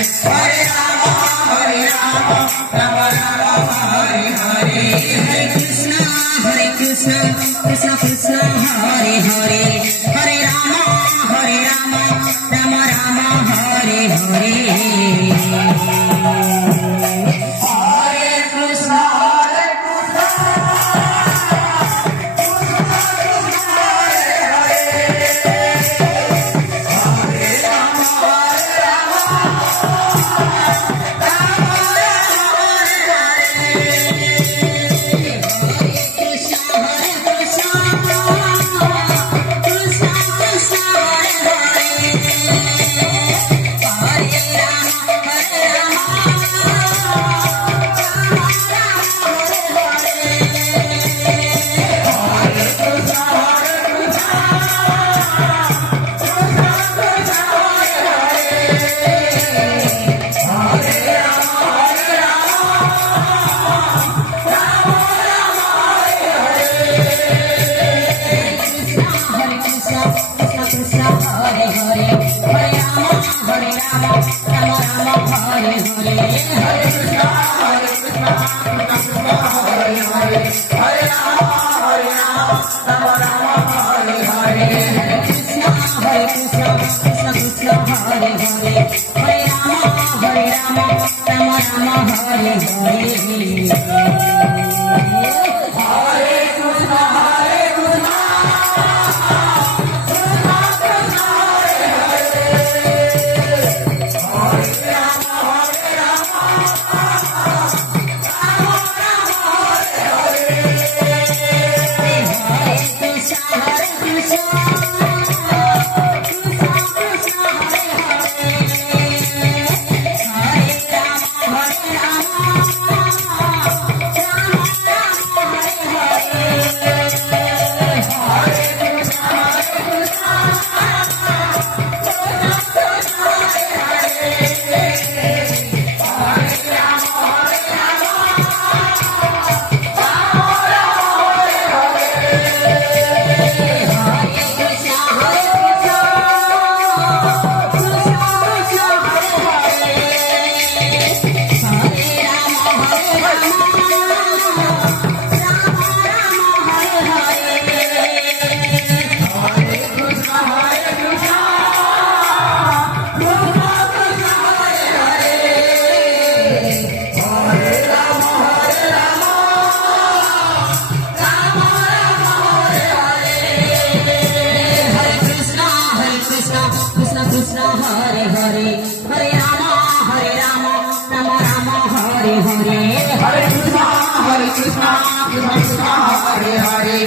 Hare Ram Ram Ram Hare Hare Hare Krishna Krishna Krishna Hare Hare Hare Ram Ram Ram Hare Hare Hare Hare Hare Ram Ram Ram Hare Hare Hare Krishna Krishna Krishna Hare Hare.